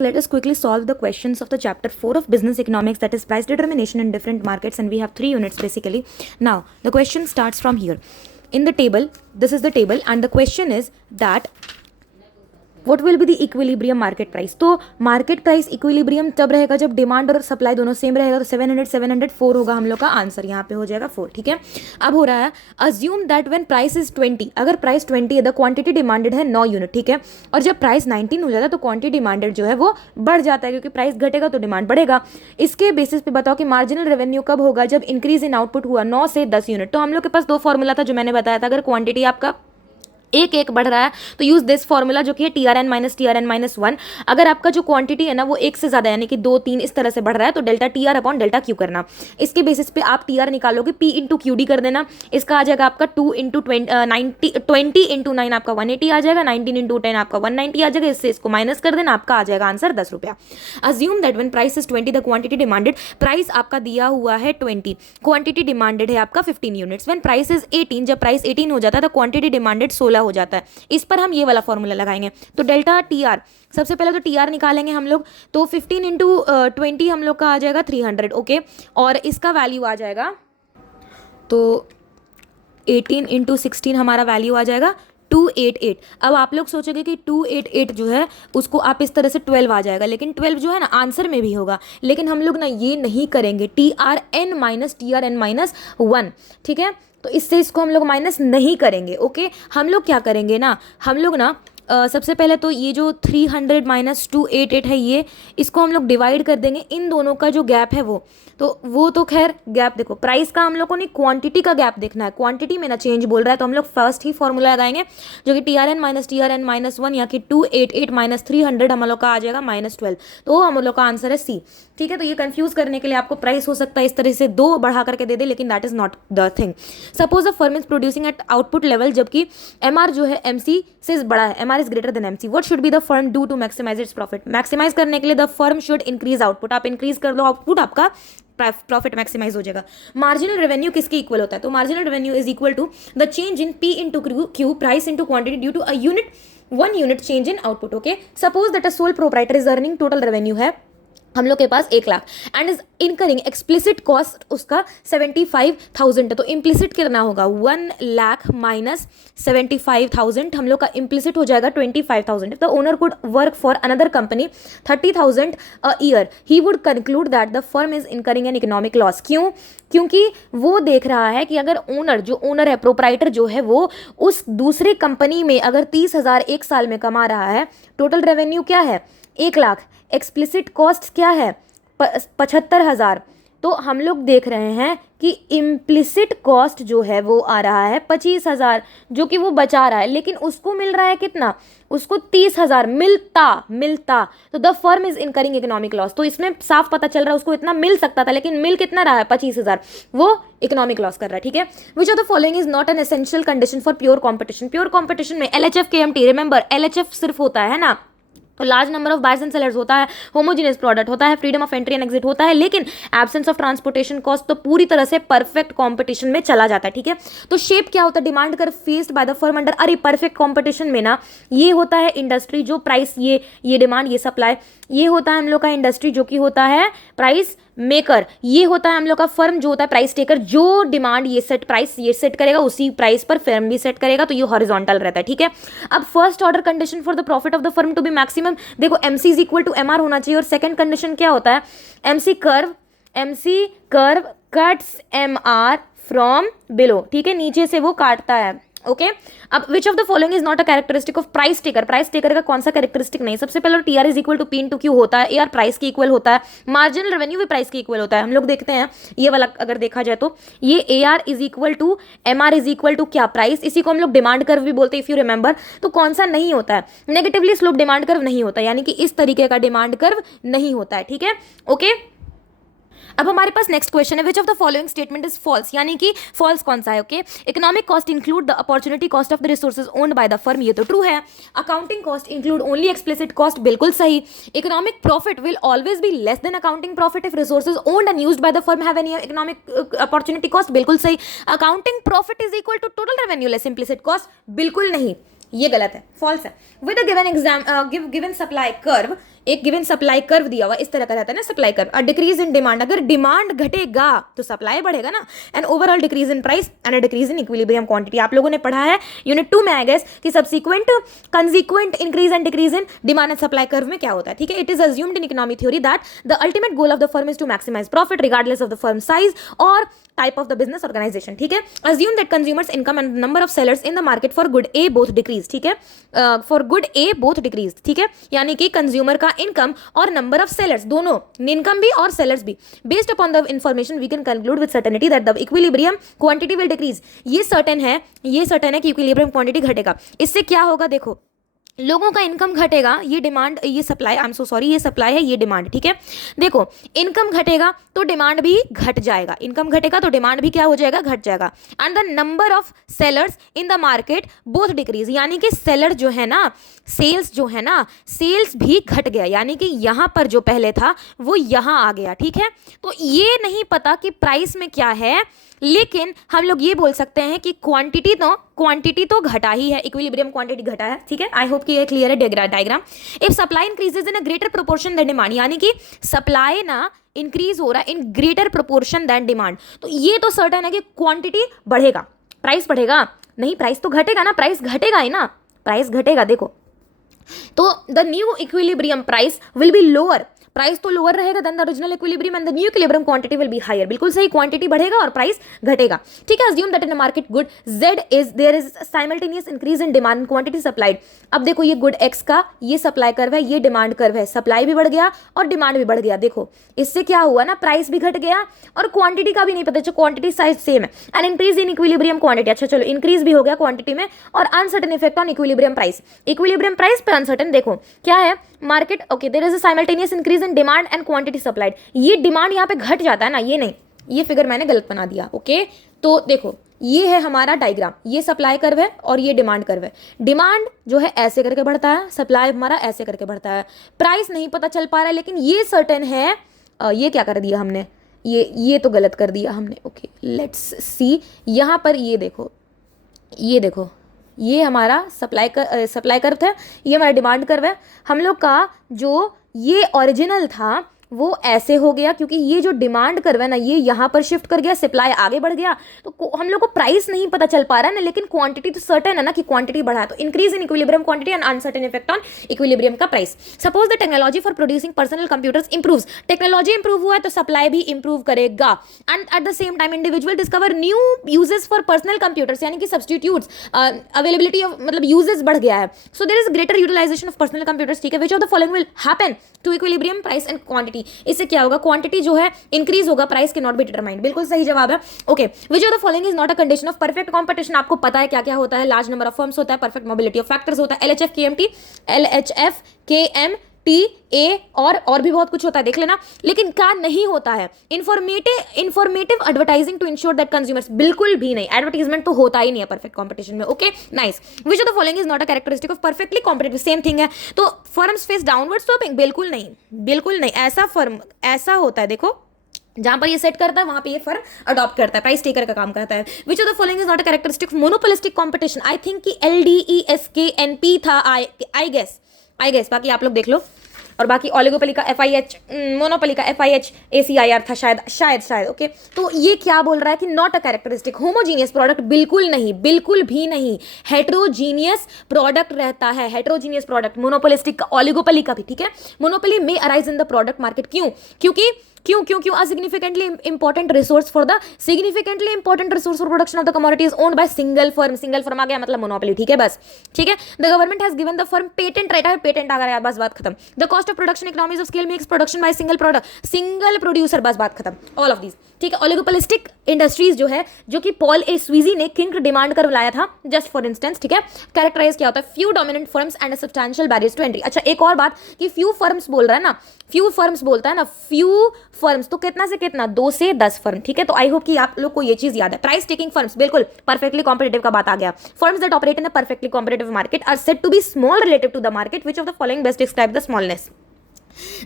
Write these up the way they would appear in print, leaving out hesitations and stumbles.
Let us quickly solve the questions of the chapter 4 of business economics, that is price determination in different markets, and we have 3 units basically. Now the question starts from here. In the table, this is the table, and the question is that what will be the equilibrium market price. तो market price equilibrium तब रहेगा जब demand और supply दोनों same रहेगा, तो 700 होगा हम लोग का आंसर, यहाँ पे हो जाएगा 4. ठीक है, अब हो रहा है assume that when price is 20, अगर प्राइस 20 है द क्वांटिटी डिमांडेड है 9 यूनिट. ठीक है, और जब प्राइस 19 हो जाता है तो क्वांटिटी डिमांडेड जो है वो बढ़ जाता है, क्योंकि प्राइस घटेगा तो डिमांड बढ़ेगा. इसके बेसिस पे बताओ कि मार्जिनल रेवेन्यू कब होगा, जब इंक्रीज इन आउटपुट हुआ 9 से 10 यूनिट. तो हम लोग के पास 2 फॉर्मूला था जो मैंने बताया था. अगर क्वांटिटी आपका एक बढ़ रहा है तो यूज दिस फॉर्मूला जो कि है TRN-1. अगर आपका जो क्वांटिटी है ना वो एक से ज्यादा यानी कि 2, 3 इस तरह से बढ़ रहा है तो delta TR upon delta Q करना. इसके बेसिस पे आप TR निकालोगे, P इंटू QD कर देना. इसका आ जाएगा आपका 2 इंटू 20 इंटू 9 आपका 180 आ जाएगा, 19 इंटू 10 आपका 190 आ जाएगा. इससे इसको माइनस कर देना, आपका आ जाएगा आंसर 10 रुपया. Assume that when price is 20 the quantity demanded, price आपका दिया हुआ है 20, क्वांटिटी डिमांडेड है आपका 15 यूनिट्स. व्हेन प्राइस इज 18, जब प्राइस 18 हो जाता है तो क्वांटिटी डिमांडेड 16 हो जाता है. इस पर हम ये वाला फॉर्मूला लगाएंगे. तो डेल्टा TR, सबसे पहले तो TR निकालेंगे हम लोग. तो 15 इंटू 20 हम लोग का आ जाएगा 300. ओके, और इसका वैल्यू आ जाएगा, तो 18 इंटू 16 हमारा वैल्यू आ जाएगा 288. अब आप लोग सोचोगे कि 288 जो है उसको आप इस तरह से 12 आ जाएगा, लेकिन 12 जो है ना आंसर में भी होगा, लेकिन हम लोग ना ये नहीं करेंगे. TRN-1. ठीक है, तो इससे इसको हम लोग माइनस नहीं करेंगे. ओके, हम लोग क्या करेंगे ना, हम लोग ना सबसे पहले तो ये जो 300 माइनस 288 है ये, इसको हम लोग डिवाइड कर देंगे. इन दोनों का जो गैप है वो तो खैर गैप देखो, प्राइस का हम लोग को नहीं क्वांटिटी का गैप देखना है. क्वांटिटी में ना चेंज बोल रहा है, तो हम लोग फर्स्ट ही फॉर्मूला लगाएंगे जो कि TRN-1 या कि 288 माइनस 300 हम लोग का आ जाएगा -12. तो हम लोग का आंसर है C. ठीक है, तो ये कंफ्यूज करने के लिए आपको प्राइस हो सकता है इस तरह से 2 बढ़ा करके दे दे, लेकिन that is not the thing. Suppose a firm is producing at output level, जबकि MR जो है MC से बड़ा है, MR is greater than MC. What should be the firm do to maximise its profit. Maximise करने के लिए the firm should increase output. आप इंक्रीज कर लो आउटपुट, आपका प्रॉफिट मैक्सिमाइज हो जाएगा. मार्जिनल रेवेन्यू किसके इक्वल होता है, तो marginal revenue is equal to the change in P into Q, price into quantity due to a unit 1 unit change in output. Okay, suppose that a sole proprietor is earning, total revenue है हम लोग के पास 1 lakh and is incurring explicit cost उसका 75,000 है. तो implicit कितना होगा, 1 लाख माइनस 75,000, हम लोग का इम्प्लिसिट हो जाएगा 25,000. The owner could work for another company 30,000 a year, he would conclude that the firm is incurring an economic loss. क्यों, क्योंकि वो देख रहा है कि अगर ओनर है, प्रोप्राइटर जो है, वो उस दूसरी कंपनी में अगर 30,000 एक साल में कमा रहा है, टोटल रेवेन्यू क्या है 1 लाख, एक्सप्लिसिट कॉस्ट क्या है 75,000, तो हम लोग देख रहे हैं कि इम्प्लिसिट कॉस्ट जो है वो आ रहा है 25,000, जो कि वो बचा रहा है, लेकिन उसको मिल रहा है कितना, उसको 30,000 मिलता. तो the firm is incurring economic loss. तो इसमें साफ पता चल रहा है उसको इतना मिल सकता था, लेकिन मिल कितना रहा है 25,000, वो इकोनॉमिक लॉस कर रहा है. ठीक है, which of the following is not an essential condition for pure competition. Pure competition में LHF KMT, रिमेंबर LHF सिर्फ होता है ना, तो large number of buyers and sellers होता है, होमोजेनियस प्रोडक्ट होता है, freedom of entry and exit होता है, लेकिन एब्सेंस ऑफ ट्रांसपोर्टेशन कॉस्ट तो पूरी तरह से परफेक्ट कंपटीशन में चला जाता है. ठीक है, तो शेप क्या होता है, डिमांड कर faced by the firm under, अरे परफेक्ट कंपटीशन में ना ये होता है इंडस्ट्री जो प्राइस, ये डिमांड ये सप्लाई, ये होता है हम लोग का इंडस्ट्री जो कि होता है प्राइस मेकर, ये होता है हम लोग का फर्म जो होता है प्राइस टेकर, जो डिमांड ये सेट प्राइस ये सेट करेगा उसी प्राइस पर फर्म भी सेट करेगा, तो ये हॉरिजॉन्टल रहता है. ठीक है, अब first order condition for the profit of the firm to be maximum, देखो MC is equal to MR होना चाहिए, और सेकंड कंडीशन क्या होता है, MC curve cuts MR from below. ठीक है, नीचे से वो काटता है. ओके, अब which of the following is not a characteristic of price taker. Price taker का कौन सा कैरेक्टरिस्टिक नहीं, सबसे पहले TR is equal to P into Q होता है, AR प्राइस के इक्वल होता है, मार्जिनल रेवेन्यू भी प्राइस के इक्वल होता है. हम लोग देखते हैं ये वाला अगर देखा जाए तो ये AR is equal to MR is equal to क्या, प्राइस. इसी को हम लोग डिमांड कर्व भी बोलते हैं इफ यू रिमेंबर. तो कौन सा नहीं होता है, नेगेटिवली स्लोप डिमांड कर्व नहीं होता, यानी कि इस तरीके का डिमांड कर्व नहीं होता है. ठीक है, ओके. अब हमारे पास नेक्स्ट क्वेश्चन है, which of the following statement is false, यानी कि फॉल्स कौन सा है. Okay, economic cost include the opportunity cost of the resources owned by the firm, ये तो ट्रू है. Accounting cost include only explicit cost, बिल्कुल सही. Economic profit will always be less than accounting profit if resources owned and used by the firm have any economic opportunity cost, बिल्कुल सही. Accounting profit is equal to total revenue less implicit cost, बिल्कुल नहीं, ये गलत है, false है. With given supply curve एक given supply curve दिया हुआ इस तरह का रहता है ना supply curve, a decrease in demand, अगर डिमांड घटेगा तो सप्लाई बढ़ेगा ना, and overall decrease in price and a decrease in equilibrium quantity. आप लोगों ने पढ़ा है यूनिट 2 में आई गेस कि subsequent consequent increase and decrease in demand and supply curve में क्या होता है, ठीक है। It is assumed in economic theory that the ultimate goal of the firm is to maximise profit regardless of the firm size और type of the business organisation, ठीक है। Assume that consumers income and number of sellers in the market for good A both decrease, ठीक है, for good A both decrease, ठीक है, यानी कि consumer का इनकम और नंबर ऑफ सेलर्स दोनों, इनकम भी और सेलर्स भी, based upon the information we can conclude with certainty that the equilibrium quantity will decrease. ये सर्टेन है कि इक्विलिब्रियम क्वांटिटी घटेगा। इससे क्या होगा, देखो लोगों का इनकम घटेगा, ये डिमांड, ये supply, I am so sorry, ये सप्लाई है, ये डिमांड, ठीक है। देखो इनकम घटेगा तो डिमांड भी घट जाएगा, इनकम घटेगा तो डिमांड भी क्या हो जाएगा, घट जाएगा। And the number of sellers in the market both decrease, यानी कि सेलर जो है ना, सेल्स जो है ना, सेल्स भी घट गया, यानी कि यहाँ पर जो पहले था वो यहाँ आ गया, ठीक है। तो ये नहीं पता कि प्राइस में क्या है, लेकिन हम लोग ये बोल सकते हैं कि क्वांटिटी तो घटा ही है, इक्विलिब्रियम क्वांटिटी घटा है, ठीक है। आई होप कि ये क्लियर है diagram. If supply increases in a greater proportion than demand, यानी कि सप्लाई ना इंक्रीज हो रहा है in greater proportion than demand, तो ये तो सर्टेन है कि क्वांटिटी बढ़ेगा, प्राइस बढ़ेगा नहीं, प्राइस तो घटेगा ना, प्राइस घटेगा ही ना, प्राइस घटेगा। देखो तो the new equilibrium price will be lower, price तो लोअर रहेगा than the original equilibrium and the new equilibrium quantity will be higher, बिल्कुल सही, क्वांटिटी बढ़ेगा और प्राइस घटेगा, ठीक है। Assume that in a market good Z is there is simultaneous increase in demand quantity supplied. अब देखो ये गुड X का ये सप्लाई कर्व है, ये डिमांड कर्व है, सप्लाई भी बढ़ गया और डिमांड भी बढ़ गया। देखो इससे क्या हुआ ना, प्राइस भी घट गया और क्वांटिटी का भी नहीं पता, क्वांटिटी साइज सेम है, and increase in equilibrium quantity, अच्छा चलो इंक्रीज भी हो गया क्वांटिटी में, और uncertain effect on equilibrium price, equilibrium price पे अनसर्टेन। देखो क्या है market, okay there is a simultaneous increase in demand and quantity supplied, ये डिमांड यहाँ पे घट जाता है ना, ये नहीं, ये फिगर मैंने गलत बना दिया, ओके। तो देखो ये है हमारा डायग्राम, ये सप्लाई कर्व है और ये डिमांड कर्व है। डिमांड जो है ऐसे करके बढ़ता है, सप्लाई हमारा ऐसे करके बढ़ता है, प्राइस नहीं पता चल पा रहा है, लेकिन ये सर्टेन है, ये क्या कर दिया हमने, ये तो गलत कर दिया हमने, ओके लेट्स सी, यहाँ पर ये देखो, ये हमारा सप्लाई कर्व था, ये हमारा डिमांड कर्व है। हम लोग का जो ये ओरिजिनल था वो ऐसे हो गया, क्योंकि ये जो डिमांड कर्व है ना, ये यहाँ पर शिफ्ट कर गया, सप्लाई आगे बढ़ गया, तो हम लोग को प्राइस नहीं पता चल पा रहा है ना, लेकिन क्वांटिटी तो सर्टेन है ना कि क्वांटिटी बढ़ा है, तो increase in equilibrium quantity and uncertain effect on equilibrium का price. Suppose the technology for producing personal computers improves, technology improve हुआ है तो सप्लाई भी इंप्रूव करेगा, and at the same time individual discover new uses for personal computers, यानी कि substitutes, availability of मतलब uses बढ़ गया है, so there is greater utilisation of personal computers, ठीक है। Which of the following will happen to equilibrium price and quantity, इससे क्या होगा, क्वांटिटी जो है इंक्रीज होगा, प्राइस के नॉट बी डिटरमाइंड, बिल्कुल सही जवाब है, okay. Which of the following is not a condition of perfect competition, आपको पता है क्या क्या होता है, लार्ज नंबर ऑफ फर्म्स होता है, परफेक्ट मोबिलिटी ऑफ फैक्टर्स होता है, LHF KMT A और भी बहुत कुछ होता है, देख लेना, लेकिन क्या नहीं होता है, informative advertising to ensure that consumers, बिल्कुल भी नहीं, एडवर्टाइजमेंट तो होता ही नहीं है परफेक्ट कंपटीशन में, okay nice. Which of the following is not a characteristic of perfectly competitive, same thing है, तो फर्म्स फेस डाउनवर्ड स्लोपिंग, बिल्कुल नहीं, ऐसा फर्म ऐसा होता है, देखो जहां पर ये सेट करता है वहां पे ये फर्म अडॉप्ट करता है, प्राइस टेकर का काम करता है। Which of the following is not a characteristic monopolistic competition, I think कि LDESKNP था, आई गेस, बाकी आप लोग देख लो, और बाकी ओलिगोपोली का FIH, मोनोपोली का FIH ACIR था शायद, ओके। तो ये क्या बोल रहा है कि not a characteristic homogeneous product, बिल्कुल भी नहीं, हेट्रोजीनियस प्रोडक्ट रहता है, हेट्रोजीनियस प्रोडक्ट, मोनोपोलिस्टिक का, ओलिगोपोली का भी, ठीक है। मोनोपोली में arise in the product market, क्यों a significantly important resource for production of the commodity is owned by single firm आ गया, मतलब मोनोपोली, ठीक है, बस, ठीक है। The government has given the firm patent right, patent आ गया, बस बात खत्म। The cost of production economies of scale makes production by single producer, बस बात खत्म, ऑल ऑफ दीज, ठीक है। ओलिगोपोलिस्टिक इंडस्ट्रीज जो है, जो कि पॉल ए स्वीजी ने किंग डिमांड कर्व लाया था, जस्ट फॉर इंस्टेंस, ठीक है। कैरेक्टराइज क्या होता है, few dominant firms and substantial barriers to entry. अच्छा एक और बात कि फ्यू फर्म्स बोल रहा है ना, फ्यू फर्म्स तो कितना से कितना, 2 से 10 फर्म, ठीक है। तो आई होप कि आप लोग को ये चीज याद है। प्राइस टेकिंग फर्म्स, बिल्कुल परफेक्टली कॉम्पिटिटिव का बात आ गया। Firms that operate in a perfectly competitive market are said to be small relative to the market, which of the following best describe the smallness.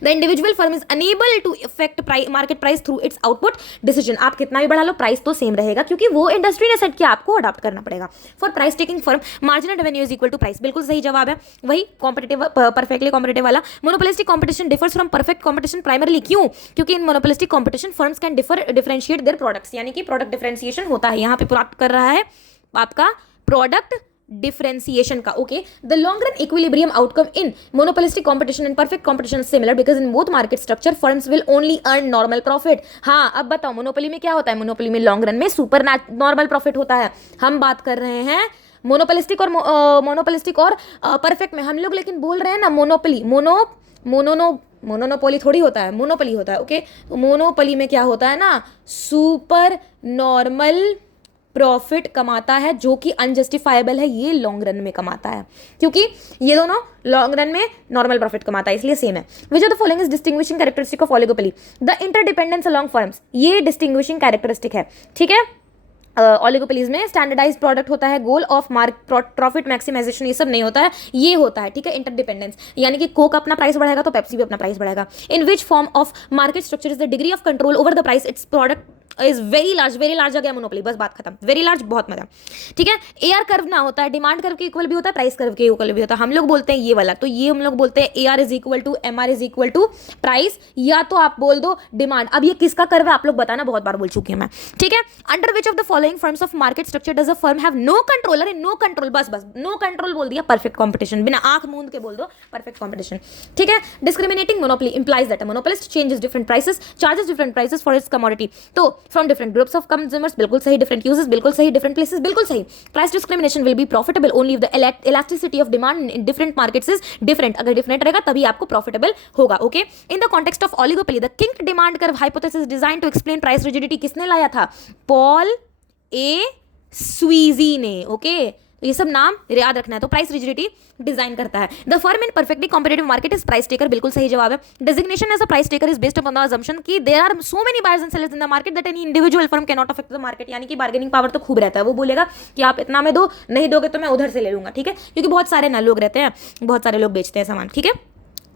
The individual firm is unable to effect market price through its output decision. आप कितना भी बढ़ा लो price तो same रहेगा, क्योंकि वो industry ने set किया, आपको अडॉप्ट करना पड़ेगा। For price taking firm marginal revenue is equal to price, बिल्कुल सही जवाब है, वही कॉम्पिटेटिव परफेक्टली कॉम्पिटेटिव वाला। Monopolistic competition differs from perfect competition primarily, क्यों? क्योंकि in monopolistic competition firms can differentiate their products, यानी कि प्रोडक्ट डिफरेंशिएशन होता है, यहाँ पे प्राप्त कर रहा है आपका प्रोडक्ट differentiation का। okay, the long run equilibrium outcome in monopolistic competition and perfect competition is similar because in both market structure firms will only earn normal profit। हाँ, अब बताओ मोनोपोली में क्या होता है? मोनोपोली में लॉन्ग रन में सुपर नॉर्मल प्रॉफिट होता है। हम बात कर रहे हैं मोनोपोलिस्टिक और परफेक्ट में हम लोग, लेकिन बोल रहे हैं ना मोनोपोली, मोनोपोली थोड़ी होता है, मोनोपोली होता है। ओके, मोनोपोली में क्या होता है ना, सुपर नॉर्मल प्रॉफिट कमाता है, जो कि अनजस्टिफाइबल है, ये लॉन्ग रन में कमाता है, क्योंकि ये दोनों लॉन्ग रन में नॉर्मल प्रॉफिट कमाता है, इसलिए सेम है। Which of the following is distinguishing characteristic of oligopoly? The interdependence along firms, ये डिस्टिंग्विशिंग कैरेक्टरिस्टिक है, ठीक है। ओलिगोपोलीज में स्टैंडर्डाइज प्रोडक्ट होता है, गोल ऑफ प्रॉफिट मैक्सिमाइजेशन ये सब नहीं होता है, ये होता है, ठीक है, इंटरडिपेंडेंस, यानी कि कोक अपना प्राइस बढ़ाएगा तो पेप्सी भी अपना प्राइस बढ़ाएगा। In which form of market structure is the degree of control over the price its product is very large आ गया मोनोपोली, बस बात खत्म, वेरी लार्ज, बहुत मजा, ठीक है। एआर कर्व ना होता है, डिमांड कर्व के इक्वल भी होता है, प्राइस कर्व के इक्वल भी होता है, हम लोग बोलते हैं ये वाला, तो ये हम लोग बोलते हैं AR is equal to MR is equal to price, या तो आप बोल दो डिमांड। अब ये किसका कर्व है आप लोग बताना, बहुत बार बोल चुकी हूं मैं, ठीक है। Under which of the following firms of market structure does a firm have no control? अरे नो कंट्रोल, बस नो कंट्रोल बोल दिया, परफेक्ट कॉम्पिटिशन, बिना आंख मूंद के बोल दो परफेक्ट कॉम्पिटिशन, ठीक है। Discriminating monopoly implies that a monopolist changes different prices, charges different prices for its commodity, तो from different groups of consumers, बिल्कुल सही, डिफरेंट यूजेस, बिल्कुल सही, डिफरेंट प्लेसेस, बिल्कुल सही। Price discrimination will be profitable only if the elasticity of demand in different markets is different, अगर different रहेगा तभी आपको प्रॉफिटेबल होगा। Okay, in the context of oligopoly the king demand curve hypothesis design to explain price rigidity किसने लाया था? Paul ए स्वीजी ने। Okay, तो ये सब नाम याद रखना है, तो प्राइस रिजिडिटी डिजाइन करता है। The firm in perfectly competitive market is price taker, बिल्कुल सही जवाब है। Designation as a price taker is based upon the assumption कि there are so many buyers and sellers in the market that any individual firm can not affect the market, यानी कि bargaining power तो खूब रहता है, वो बोलेगा कि आप इतना में दो, नहीं दोगे तो मैं उधर से ले लूंगा, ठीक है, क्योंकि बहुत सारे ना लोग रहते हैं, बहुत सारे लोग बेचते हैं सामान, ठीक है।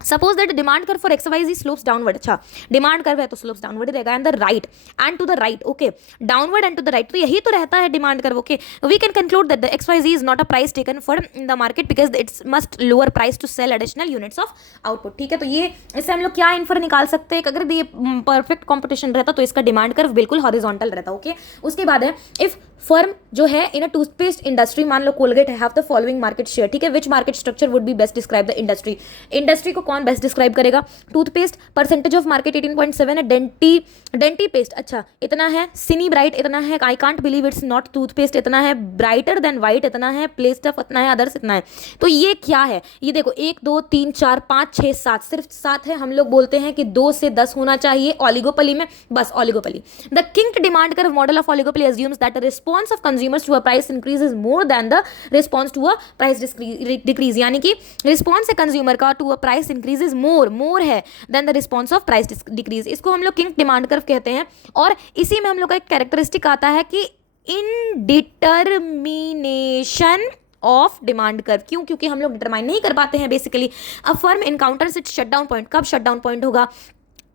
Suppose that demand curve for X Y Z slopes downward, अच्छा डिमांड कर्व है तो स्लोप्स डाउनवर्ड रहेगा, and the right and to the right, okay, downward and to the right, तो यही तो रहता है demand curve. Okay, we can conclude that the X Y Z is not a price taken for in the market because its must lower price to sell additional units of output, ठीक है। तो ये इससे हम लोग क्या infer निकाल सकते हैं, अगर ये परफेक्ट कॉम्पिटिशन रहता तो इसका डिमांड कर्व बिल्कुल हॉरिजॉन्टल रहता। ओके, उसके बाद है इफ फर्म जो है इन अ टूथपेस्ट इंडस्ट्री, मान लो Colgate have the following market share, ठीक है, which market structure would be best describe the industry? Industry को कौन बेस्ट डिस्क्राइब करेगा? टूथपेस्ट परसेंटेज ऑफ मार्केट 18.7 है, डेंटी पेस्ट अच्छा इतना है, सिनी ब्राइट इतना है, I can't believe it's not toothpaste इतना है, ब्राइटर देन वाइट इतना है, प्ले स्टफ इतना है, अदर्स इतना है। तो ये क्या है? ये देखो 1 2 3 4 5 6 7, सिर्फ 7 है। हम लोग बोलते हैं कि 2 से 10 होना चाहिए ओलिगोपोली में, बस oligopoly. The king demand curve model of oligopoly assumes that response of consumers to a price increase is more than the response to a price decrease, यानी कि response है consumer का to a price increase is more है than the response of price decrease। इसको हम लोग king demand curve कहते हैं, और इसी में हम लोग का एक कैरेक्टरिस्टिक आता है कि इनडिटर्मिनेशन ऑफ डिमांड कर्व। क्यों? क्योंकि हम लोग डिटरमाइन नहीं कर पाते हैं basically. A firm encounters it's shutdown point, कब शटडाउन पॉइंट होगा?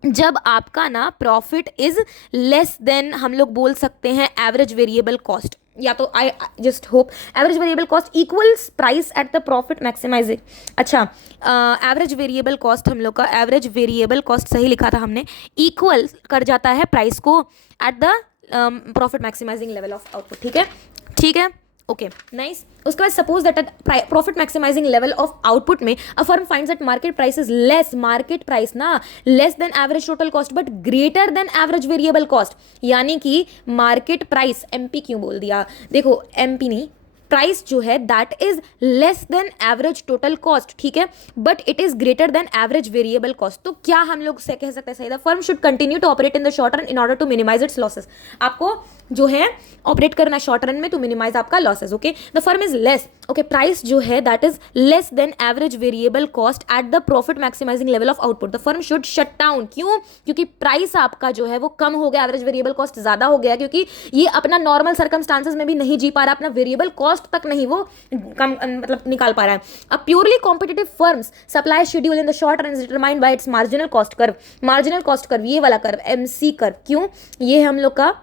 जब आपका ना प्रॉफिट इज लेस देन, हम लोग बोल सकते हैं एवरेज वेरिएबल कॉस्ट, या तो I just hope average variable cost equals price at the profit maximising. अच्छा, एवरेज वेरिएबल कॉस्ट, हम लोग का एवरेज वेरिएबल कॉस्ट सही लिखा था हमने, इक्वल कर जाता है प्राइस को at the profit maximising level of output, ठीक है, ठीक है, ओके नाइस। उसके बाद suppose that profit maximising level of output में a firm finds that market price is less, market price ना less than average total cost but greater than average variable cost, यानी कि मार्केट प्राइस, एमपी क्यों बोल दिया, देखो MP नहीं, price जो है that is less than average total cost, ठीक है, but it is greater than average variable cost. तो क्या हम लोग से कह सकते हैं सही, the firm should continue to operate in the short run in order to minimise its losses. आपको जो है ऑपरेट करना शॉर्ट रन में टू मिनिमाइज आपका losses. Okay, the firm is less, okay, price जो है that is less than average variable cost at the profit maximising level of output, the firm should shut down. क्यों? क्योंकि price आपका जो है वो कम हो गया, एवरेज वेरिएबल कॉस्ट ज्यादा हो गया, क्योंकि ये अपना नॉर्मल सर्कमस्टांसेस में भी नहीं जी पा रहा, अपना वेरिएबल कॉस्ट कॉस्ट तक नहीं वो कम मतलब निकाल पा रहा है। अब purely competitive firms supply schedule in the short run is determined bye it's marginal cost curve. Marginal cost curve ये वाला कर्व MC कर्व, क्यों, ये हम लोग का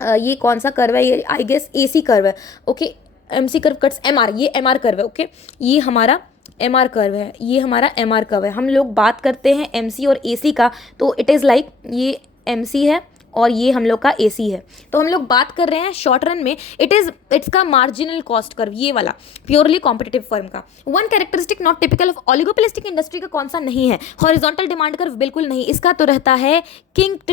ये कौन सा कर्व है, ये आई गेस AC कर्व है। Okay, MC curve cuts MR, ये MR कर्व है। ओके, ये हमारा MR कर्व है, ये हमारा MR कर्व है। हम लोग बात करते हैं MC और AC का, तो इट इज़ लाइक ये MC है और ये हम लोग का AC है। तो हम लोग बात कर रहे हैं शॉर्ट रन में इट्स का मार्जिनल कॉस्ट कर्व, ये वाला प्योरली कॉम्पिटिटिव फर्म का। One characteristic not typical of oligopolistic industry का कौन सा नहीं है? हॉरिजॉन्टल डिमांड कर्व, बिल्कुल नहीं, इसका तो रहता है किंक्ड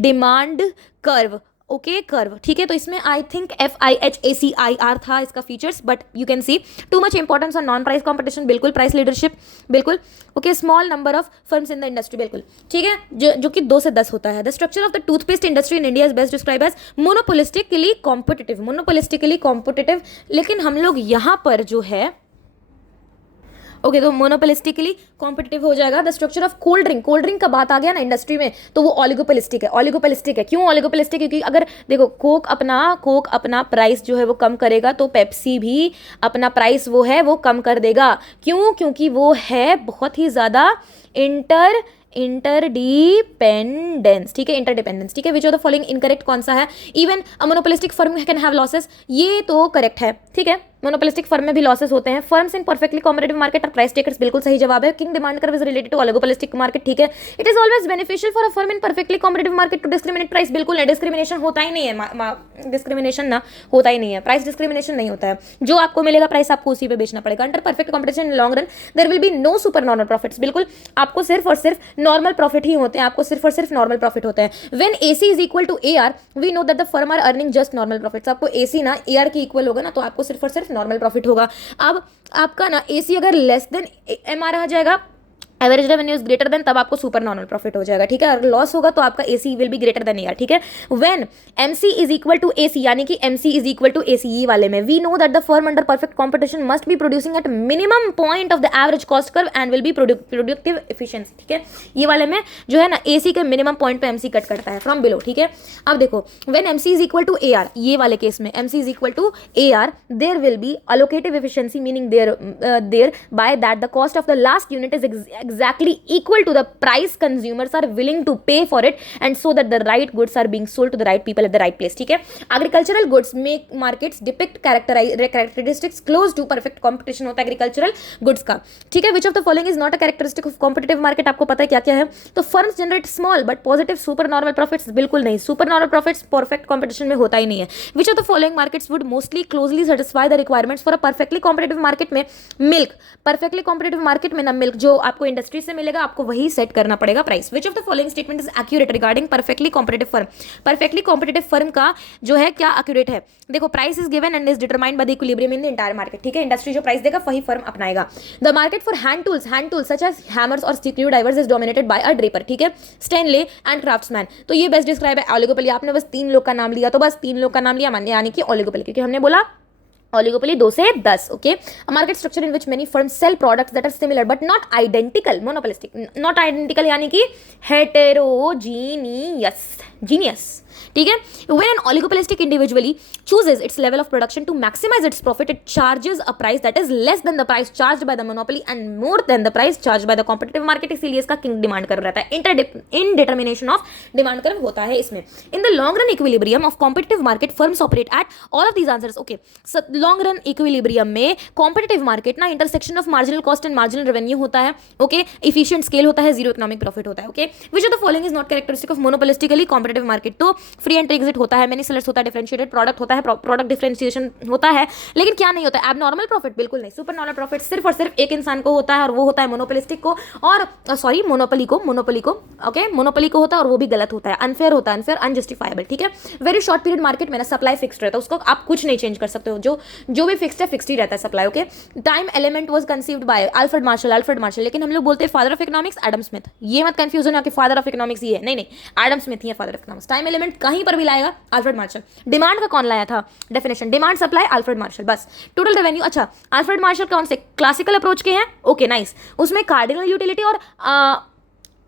डिमांड कर्व। ओके, कर्व, ठीक है। तो इसमें आई थिंक FIHACIR था इसका features, but you can see too much importance on non price competition, बिल्कुल, प्राइस लीडरशिप, बिल्कुल। Okay, small number of firms in the industry, बिल्कुल, ठीक है, जो कि 2 से 10 होता है। The structure of the toothpaste industry in India is best describe as monopolistically competitive. लेकिन हम लोग यहाँ पर जो है ओके, तो मोनोपोलिस्टिकली कॉम्पिटिटिव हो जाएगा। The structure of cold drink का बात आ गया ना इंडस्ट्री में, तो वो ओलिगोपोलिस्टिक है। क्यों ओलिगोपोलिस्टिक? क्योंकि अगर देखो कोक अपना प्राइस जो है वो कम करेगा, तो पेप्सी भी अपना प्राइस वो है वो कम कर देगा। क्यों? क्योंकि वो है बहुत ही ज़्यादा इंटरडिपेंडेंस, ठीक है, इंटरडिपेंडेंस, ठीक है। Which of the following incorrect कौन सा है? Even a monopolistic firm can have losses, ये तो करेक्ट है, ठीक है, मोनोपोलिस्टिक फर्म में भी लॉसेस होते हैं। Firms in perfectly competitive market और प्राइस टेकर्स, बिल्कुल सही जवाब है। Kinked demand curve is related to oligopolistic market, ठीक है। It is always beneficial for a firm in perfectly competitive market to discriminate price, बिल्कुल है, डिस्क्रिमिनेशन होता ही नहीं है, डिस्क्रिमिनेशन ना होता ही नहीं है, प्राइस डिस्क्रिमिनेशन नहीं होता है, जो आपको मिलेगा प्राइस आपको उसी पे बेचना पड़ेगा। Under perfect competition in long run there will be no super normal profits, बिल्कुल, आपको सिर्फ और सिर्फ नॉर्मल प्रॉफिट ही होते हैं, आपको सिर्फ और सिर्फ नॉर्मल प्रॉफिट होते हैं। When AC is equal to AR we know that the firm are earning just normal profits, आपको AC ना AR के इक्वल होगा ना, तो आपको सिर्फ और सिर्फ नॉर्मल प्रॉफिट होगा। अब आपका ना AC अगर लेस देन MR आ जाएगा, average revenue is greater then, तब आपको सुपर नॉर्मल प्रॉफिट हो जाएगा, ठीक है। अगर लॉस होगा तो आपका AC will be greater than AR, ठीक है। When MC is equal to AC, यानी कि MC is equal to AC, ये वाले में we know that the firm under perfect competition must be producing at minimum point of the average cost curve and will be productive efficiency, ठीक है। ये वाले में जो है ना AC के मिनिमम पॉइंट पे MC कट करता है फ्रॉम बिलो, ठीक है। अब देखो when MC is equal to AR, ये वाले केस में MC is equal to AR there will be allocative efficiency, meaning thereby that the cost of the last unit is exactly equal to the price consumers are willing to pay for it, and so that the right goods are being sold to the right people at the right place, ठीक है। agricultural goods make markets depict characteristics close to perfect competition होता है agricultural goods का, ठीक है। which of the following is not a characteristic of competitive market, आपको पता है क्या क्या है? तो firms generate small but positive supernormal profits, बिल्कुल नहीं, supernormal profits perfect competition में होता ही नहीं है। which of the following markets would mostly closely satisfy the requirements for a perfectly competitive market में milk, perfectly competitive market में ना milk जो आपको इंडस्ट्री से मिलेगा आपको वही सेट करना पड़ेगा price. Which of the following statement is accurate regarding perfectly competitive firm? Perfectly competitive firm का जो है क्या एक्यूरेट है? देखो price is given and is determined by the equilibrium in the entire market, ठीक है। इंडस्ट्री जो प्राइस देगा वही फर्म अपनाएगा। The market for hand tools such as hammers और screwdrivers is dominated by a Draper, ठीक है, Stanley and craftsman. तो ये बेस्ट डिस्क्राइब है ओलिगोपोली। आपने बस 3 लोग का नाम लिया, तो बस 3 लोग का नाम लिया यानी कि ओलिगोपोली, क्योंकि हमने बोला ओलिगोपोली 2 से 10, okay. Market structure in which many firms sell products that are similar but not identical, monopolistic, not identical यानी कि हेटेरोजीनियस, ठीक है। When an oligopolistic individually chooses its level of production to maximize its profit, it charges a price that is less than the price charged by the monopoly and more than the price charged by the competitive market, इसीलिए इसका king demand curve रहता है। इंडिटरमिनेशन of demand curve होता है इसमें। In the long run equilibrium of competitive market firms operate at all of these answers, okay. Long run equilibrium में competitive market ना intersection of marginal cost and marginal revenue होता है, okay. Efficient scale होता है, zero economic profit होता है, okay. Which of the following is not characteristic of monopolistically competitive market? तो free entry exit होता है, मेनी सेलर्स होता है, डिफरेंशिएटेड प्रोडक्ट होता है, प्रोडक्ट डिफरेंशिएशन होता है, लेकिन क्या नहीं होता है? एबनॉर्मल प्रॉफिट, बिल्कुल नहीं। सुपर नॉर्मल प्रॉफिट सिर्फ और सिर्फ एक इंसान को होता है और वो होता है मोनोपोलिस्टिक को, और सॉरी मोनोपोली को, ओके, मोनोपोली को होता है और वो भी गलत होता है, अनफेयर होता है, अनफेयर अनजस्टिफाइबल, ठीक है। वेरी शॉर्ट पीरियड मार्केट में ना सप्लाई फिक्स्ड रहता है, उसको आप कुछ नहीं चेंज कर सकते हो, जो भी फिक्स्ड है फिक्स्ड ही रहता है supply, okay. Time element was conceived bye Alfred Marshall, लेकिन हम लोग बोलते हैं father of economics Adam Smith, ये मत कंफ्यूजन है कि फादर ऑफ इकोनॉमिक्स ये है, नहीं, एडम स्मिथ ही है father of economics. Time element कहीं पर भी लाएगा अल्फ्रेड मार्शल। डिमांड का कौन लाया था definition? Demand supply Alfred Marshall, बस। टोटल रेवेन्यू, अच्छा अल्फ्रेड मार्शल कौन से क्लासिकल अप्रोच के हैं, ओके नाइस। उसमें कार्डिनल यूटिलिटी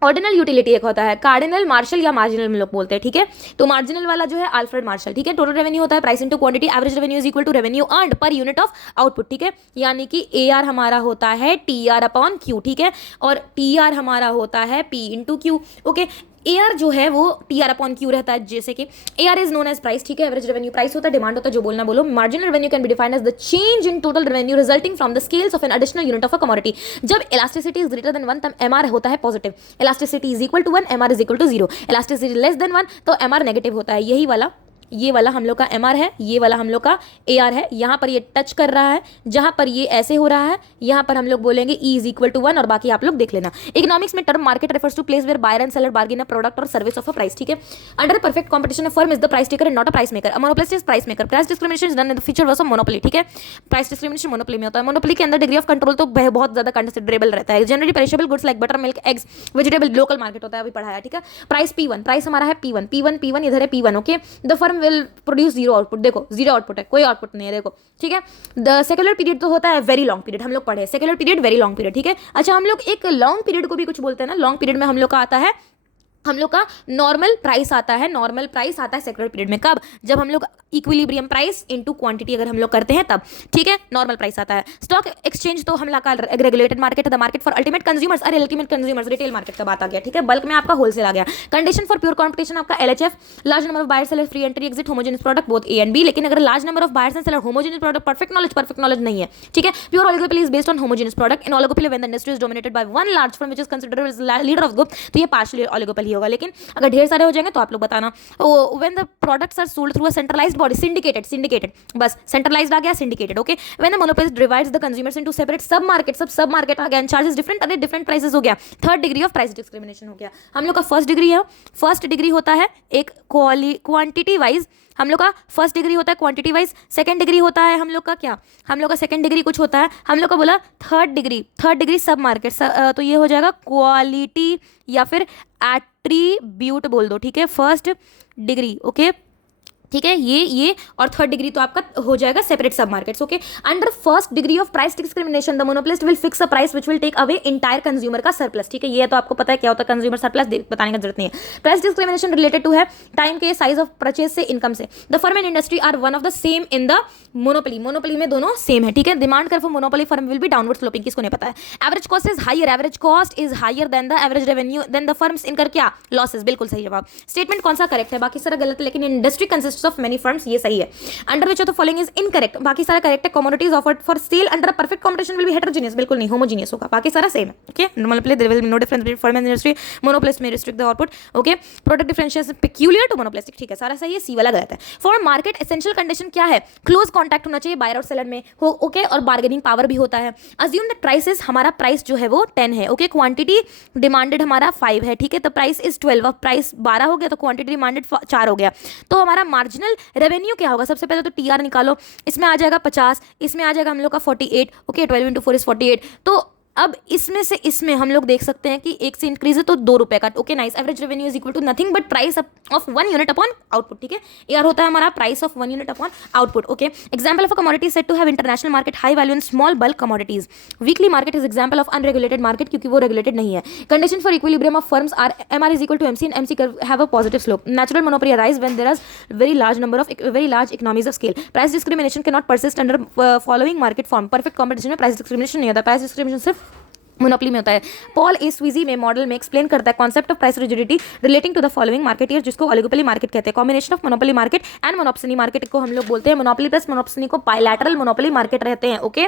ऑर्डिनल यूटिलिटी एक होता है, कार्डिनल, मार्शल या मार्जिनल हम लोग बोलते हैं, ठीक है। तो मार्जिनल वाला जो है अल्फ्रेड मार्शल, ठीक है। टोटल रेवेन्यू होता है price into quantity, average revenue is equal to revenue earned per unit of output, ठीक है। यानी कि AR हमारा होता है TR अपॉन Q, ठीक है, और TR हमारा होता है P into Q, okay. AR जो है वो TR अपॉन Q रहता है, जैसे कि AR is known as price, ठीक है। एवरेज रेवेन्यू प्राइस होता है, डिमांड होता है, जो बोलना बोलो। Marginal revenue can be defined as the change in total revenue resulting from the scales of an additional unit of a commodity. जब इलास्टिसिटी इज ग्रेटर देन 1 तब MR होता है positive, elasticity is equal to 1, MR is equal to 0, elasticity less than 1 तो MR negative होता है। यही वाला, ये वाला हम लोग का MR है, ये वाला हम लोग का AR है। यहाँ पर ये टच कर रहा है, जहाँ पर ये ऐसे हो रहा है, यहाँ पर हम लोग बोलेंगे E इज इक्वल टू 1, और बाकी आप लोग देख लेना। इकोनॉमिक्स में term market refers to place where buyer and seller bargain a product और सर्विस ऑफ अ प्राइस, ठीक है। Under perfect competition a firm is the price taker and not a price maker. A monopolist is price maker. Price discrimination is done in the features of monopoly, ठीक है। Price discrimination monopoly में होता है। Monopoly के अंदर degree of control तो बहुत ज्यादा कंसिडरेबल रहता है। Generally perishable goods like butter, milk, eggs, vegetable local market होता है, अभी पढ़ाया, ठीक है। प्राइस P1, प्राइस हमारा है P1 इधर है P1, okay. The firm will produce zero output, देखो जीरो आउटपुट है, कोई आउटपुट नहीं है, देखो, ठीक है। द सेक्युलर पीरियड तो होता है वेरी लॉन्ग पीरियड, हम लोग पढ़े secular period, very long period, ठीक है। अच्छा, हम लोग एक लॉन्ग पीरियड को भी कुछ बोलते हैं ना, लॉन्ग पीरियड में हम लोग का आता है, हम लोग का नॉर्मल प्राइस आता है। नॉर्मल प्राइस आता है सेक्युलर पीरियड में, कब? जब हम लोग इक्विलिब्रियम प्राइस इनटू क्वांटिटी अगर हम लोग करते हैं तब, ठीक है, नॉर्मल प्राइस आता है। स्टॉक एक्सचेंज तो हम लोग का रेगुलेटेड मार्केट है, the market for ultimate consumers, अरे अल्टीमेट कंज्यूमर्स रिटेल मार्केट का बात आ गया, ठीक है। बल्क में आपका होलसेल आ गया। कंडीशन फॉर प्योर कॉम्पिटिशन आपका LHF, large number of buyers seller, free entry exit, homogeneous product both A and B। लेकिन अगर large number of buyers and seller, homogeneous product, perfect knowledge नहीं है, ठीक है। Pure oligopoly is based on homogeneous product. In oligopoly when the industry is dominated by one large firm which is considered as leader of group, तो ये partially oligopoly होगा। लेकिन अगर ढेर सारे हो जाएंगे तो आप लोग बताना। When the products are sold through a centralised body, syndicated, बस सेंट्रलाइज्ड आ गया, syndicated, okay. When the monopolist divides the consumers into separate sub market आ गया एंड चार्जेस डिफरेंट, अरे डिफरेंट प्राइसेस हो गया। Third degree of price discrimination हो गया। हम लोग का फर्स्ट डिग्री है, फर्स्ट डिग्री होता है एक क्वांटिटी वाइज, हम लोग का फर्स्ट डिग्री होता है क्वांटिटी वाइज। सेकंड डिग्री होता है हम लोग का क्या, हम लोग का सेकंड डिग्री कुछ होता है, हम लोग का बोला थर्ड डिग्री सब मार्केट, तो ये हो जाएगा क्वालिटी या फिर एट्रीब्यूट बोल दो, ठीक है। फर्स्ट डिग्री, ओके, ठीक है, ये और थर्ड डिग्री तो आपका हो जाएगा separate sub markets, okay. Under first degree of price discrimination the monopolist will fix a price which will take away entire consumer का सरप्लस, ठीक है। ये तो आपको पता है क्या होता है कंज्यूमर सरप्लस, बताने की जरूरत नहीं है। प्राइस डिस्क्रिमिनेशन रिलेटेड टू है टाइम के, साइज ऑफ परचेज से, इनकम से। The firm and industry are one of the same in the monopoly में दोनों सेम है, ठीक है। Demand curve for monopoly firm will be downward sloping, किसको नहीं पता है। Average cost is higher than the average revenue then the firms incur क्या लॉसेस, बिल्कुल सही जवाब। स्टेटमेंट कौन सा करेक्ट है, बाकी सारा गलत है, लेकिन industry consist of many firms, ये सही है। Under which of the following is incorrect, बाकी सारा करेक्ट है। Commodities offered for sale under perfect competition will be heterogeneous, बिल्कुल नहीं, होमोजेनियस होगा, बाकी सारा सेम है, okay. Monopoly there will be no difference between firm and industry, monopolist में restrict the output, okay. Product differentiation peculiar to monopolistic, ठीक है, सारा सही है, सी वाला गलत है। फॉर मार्केट एसेंशियल कंडीशन क्या है, क्लोज कॉन्टैक्ट होना चाहिए बायर और सेलर में हो, ओके, और बार्गेनिंग पावर भी होता है। अज्यूम दैट प्राइस हमारा प्राइस जो है वो 10 है, ओके। क्वांटिटी डिमांडेड हमारा 5 है, ठीक है, तो प्राइस इज 12, अब प्राइस 12 हो गया तो क्वांटिटी डिमांडेड 4 हो गया, तो हमारा मार्जिनल रेवेन्यू क्या होगा। सबसे पहले तो TR निकालो, इसमें आ जाएगा 50, इसमें आ जाएगा हम लोग का 48, ओके। 12 इंटू 4 इज 48, तो अब इसमें से इसमें हम लोग देख सकते हैं कि एक से इंक्रीज है तो 2 रुपए का, okay nice. Average revenue is equal to nothing but price of 1 unit upon output, ठीक है। AR होता है हमारा price of 1 unit upon output, okay. Example of a commodity set to have international market high value in small bulk commodities. Weekly market is example of unregulated market, क्योंकि वो regulated नहीं है। Condition for equilibrium of firms are MR is equal to MC and MC have a positive slope. Natural monopoly arise when there is very large economies of scale. Price discrimination cannot persist under following market form. Perfect competition में price discrimination नहीं होता, price discrimination सिर्फ monopoly में होता है। Paul ए स्वीजी में model में explain करता है concept of price rigidity relating to the following market year, जिसको ओलिगोपोली मार्केट कहते हैं। Combination of monopoly market and monopsony market को हम लोग बोलते हैं। मोनोपोली प्लस मोनोप्सनी को बायलैटरल मोनोपोली मार्केट रहते हैं, ओके।